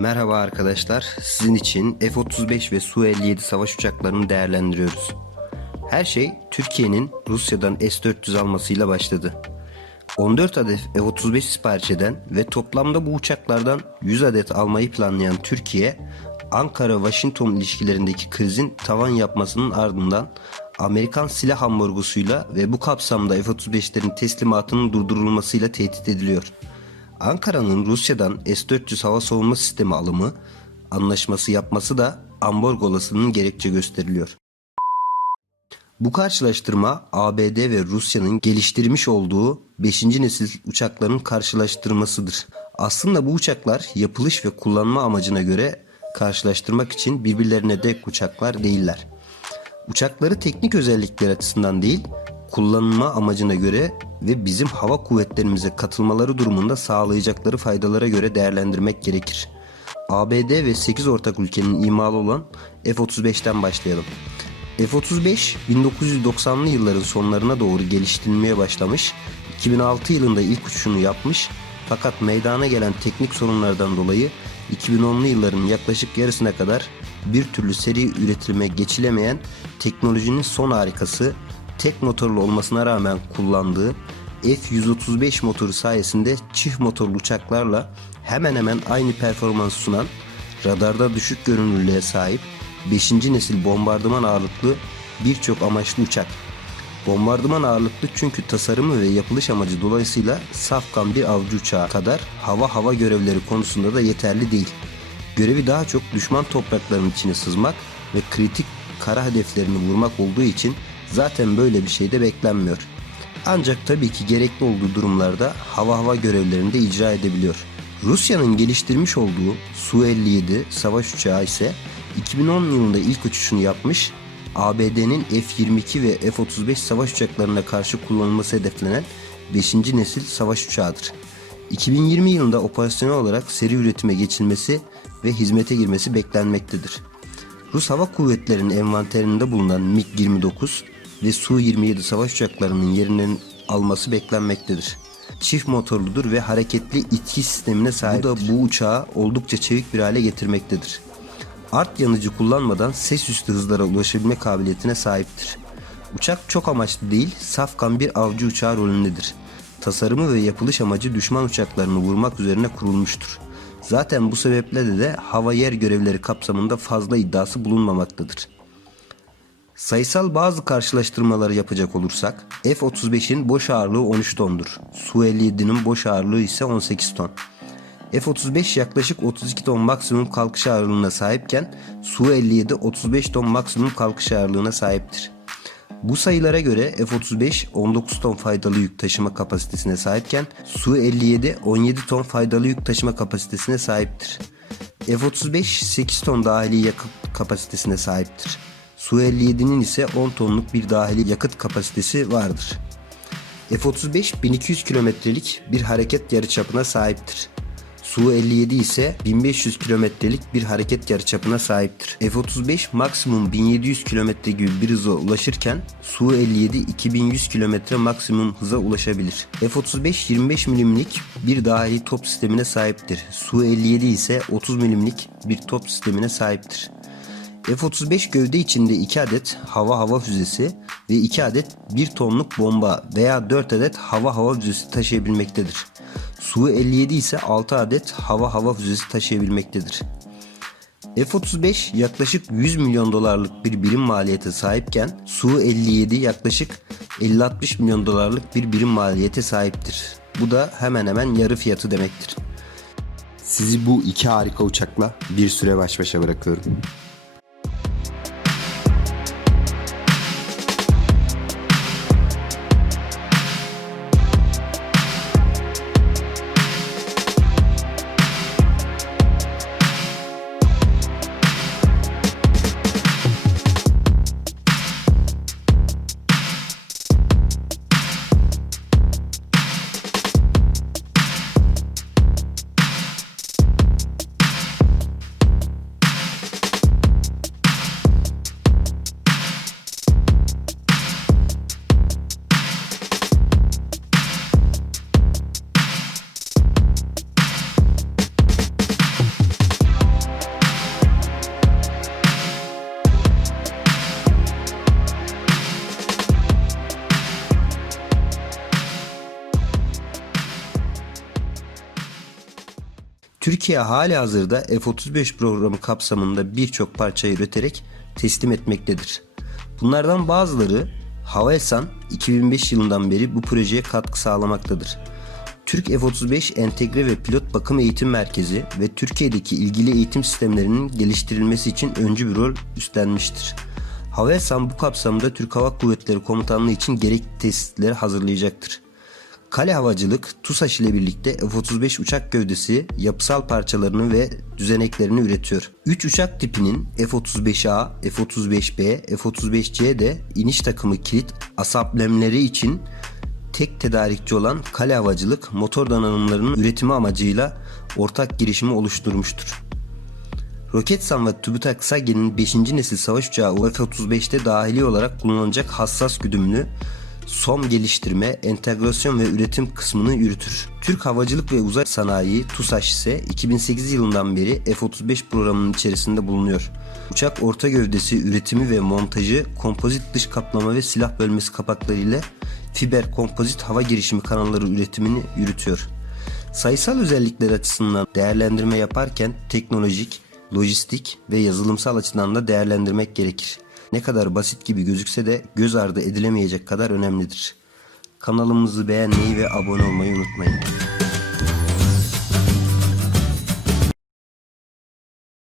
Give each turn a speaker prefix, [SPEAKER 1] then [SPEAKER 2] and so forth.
[SPEAKER 1] Merhaba arkadaşlar. Sizin için F-35 ve Su-57 savaş uçaklarını değerlendiriyoruz. Her şey Türkiye'nin Rusya'dan S-400 almasıyla başladı. 14 adet F-35 sipariş eden ve toplamda bu uçaklardan 100 adet almayı planlayan Türkiye, Ankara-Washington ilişkilerindeki krizin tavan yapmasının ardından Amerikan silah ambargosuyla ve bu kapsamda F-35'lerin teslimatının durdurulmasıyla tehdit ediliyor. Ankara'nın Rusya'dan S-400 hava savunma sistemi alımı anlaşması yapması da ambargolasının gerekçe gösteriliyor. Bu karşılaştırma ABD ve Rusya'nın geliştirmiş olduğu 5. nesil uçakların karşılaştırmasıdır. Aslında bu uçaklar yapılış ve kullanma amacına göre karşılaştırmak için birbirlerine dek uçaklar değiller. Uçakları teknik özellikler açısından değil, kullanılma amacına göre ve bizim hava kuvvetlerimize katılmaları durumunda sağlayacakları faydalara göre değerlendirmek gerekir. ABD ve 8 ortak ülkenin imalı olan F-35'ten başlayalım. F-35 1990'lı yılların sonlarına doğru geliştirilmeye başlamış, 2006 yılında ilk uçuşunu yapmış fakat meydana gelen teknik sorunlardan dolayı 2010'lu yılların yaklaşık yarısına kadar bir türlü seri üretilime geçilemeyen teknolojinin son harikası tek motorlu olmasına rağmen kullandığı F-135 motoru sayesinde çift motorlu uçaklarla hemen hemen aynı performans sunan radarda düşük görünürlüğe sahip 5. nesil bombardıman ağırlıklı birçok amaçlı uçak. Bombardıman ağırlıklı çünkü tasarımı ve yapılış amacı dolayısıyla safkan bir avcı uçağı kadar hava hava görevleri konusunda da yeterli değil. Görevi daha çok düşman topraklarının içine sızmak ve kritik kara hedeflerini vurmak olduğu için zaten böyle bir şey de beklenmiyor. Ancak tabii ki gerekli olduğu durumlarda hava hava görevlerini de icra edebiliyor. Rusya'nın geliştirmiş olduğu Su-57 savaş uçağı ise 2010 yılında ilk uçuşunu yapmış, ABD'nin F-22 ve F-35 savaş uçaklarına karşı kullanılması hedeflenen 5. nesil savaş uçağıdır. 2020 yılında operasyonel olarak seri üretime geçilmesi ve hizmete girmesi beklenmektedir. Rus Hava Kuvvetleri'nin envanterinde bulunan MiG-29 ve Su-27 savaş uçaklarının yerinin alması beklenmektedir. Çift motorludur ve hareketli itki sistemine sahiptir. Bu da bu uçağı oldukça çevik bir hale getirmektedir. Art yanıcı kullanmadan ses üstü hızlara ulaşabilme kabiliyetine sahiptir. Uçak çok amaçlı değil, safkan bir avcı uçağı rolündedir. Tasarımı ve yapılış amacı düşman uçaklarını vurmak üzerine kurulmuştur. Zaten bu sebeple de, de hava yer görevleri kapsamında fazla iddiası bulunmamaktadır. Sayısal bazı karşılaştırmaları yapacak olursak F-35'in boş ağırlığı 13 tondur. Su-57'nin boş ağırlığı ise 18 ton. F-35 yaklaşık 32 ton maksimum kalkış ağırlığına sahipken Su-57 35 ton maksimum kalkış ağırlığına sahiptir. Bu sayılara göre F-35 19 ton faydalı yük taşıma kapasitesine sahipken Su-57 17 ton faydalı yük taşıma kapasitesine sahiptir. F-35 8 ton dahili yakıt kapasitesine sahiptir. Su-57'nin ise 10 tonluk bir dahili yakıt kapasitesi vardır. F-35 1200 kilometrelik bir hareket yarıçapına sahiptir. Su-57 ise 1500 kilometrelik bir hareket yarıçapına sahiptir. F-35 maksimum 1700 kilometre gibi bir hıza ulaşırken Su-57 2100 kilometre maksimum hıza ulaşabilir. F-35 25 milimlik bir dahili top sistemine sahiptir. Su-57 ise 30 milimlik bir top sistemine sahiptir. F-35 gövde içinde 2 adet hava hava füzesi ve 2 adet 1 tonluk bomba veya 4 adet hava hava füzesi taşıyabilmektedir. Su-57 ise 6 adet hava hava füzesi taşıyabilmektedir. F-35 yaklaşık 100 milyon dolarlık bir birim maliyete sahipken Su-57 yaklaşık 50-60 milyon dolarlık bir birim maliyete sahiptir. Bu da hemen hemen yarı fiyatı demektir.
[SPEAKER 2] Sizi bu iki harika uçakla bir süre baş başa bırakıyorum.
[SPEAKER 1] Türkiye hali hazırda F-35 programı kapsamında birçok parçayı üreterek teslim etmektedir. Bunlardan bazıları Havelsan 2005 yılından beri bu projeye katkı sağlamaktadır. Türk F-35 Entegre ve Pilot Bakım Eğitim Merkezi ve Türkiye'deki ilgili eğitim sistemlerinin geliştirilmesi için öncü bir rol üstlenmiştir. Havelsan bu kapsamda Türk Hava Kuvvetleri Komutanlığı için gerekli tesisleri hazırlayacaktır. Kale Havacılık, TUSAŞ ile birlikte F-35 uçak gövdesi, yapısal parçalarını ve düzeneklerini üretiyor. 3 uçak tipinin F-35A, F-35B, F-35C de iniş takımı kilit asaplemleri için tek tedarikçi olan Kale Havacılık motor donanımlarının üretimi amacıyla ortak girişimi oluşturmuştur. Roketsan ve TÜBİTAK SAGE'nin 5. nesil savaş uçağı F-35'te dahili olarak kullanılacak hassas güdümlü SOM geliştirme, entegrasyon ve üretim kısmını yürütür. Türk Havacılık ve Uzay Sanayi TUSAŞ ise 2008 yılından beri F-35 programının içerisinde bulunuyor. Uçak orta gövdesi üretimi ve montajı kompozit dış kaplama ve silah bölmesi kapaklarıyla fiber kompozit hava girişimi kanalları üretimini yürütüyor. Sayısal özellikler açısından değerlendirme yaparken teknolojik, lojistik ve yazılımsal açıdan da değerlendirmek gerekir. Ne kadar basit gibi gözükse de göz ardı edilemeyecek kadar önemlidir. Kanalımızı beğenmeyi ve abone olmayı unutmayın.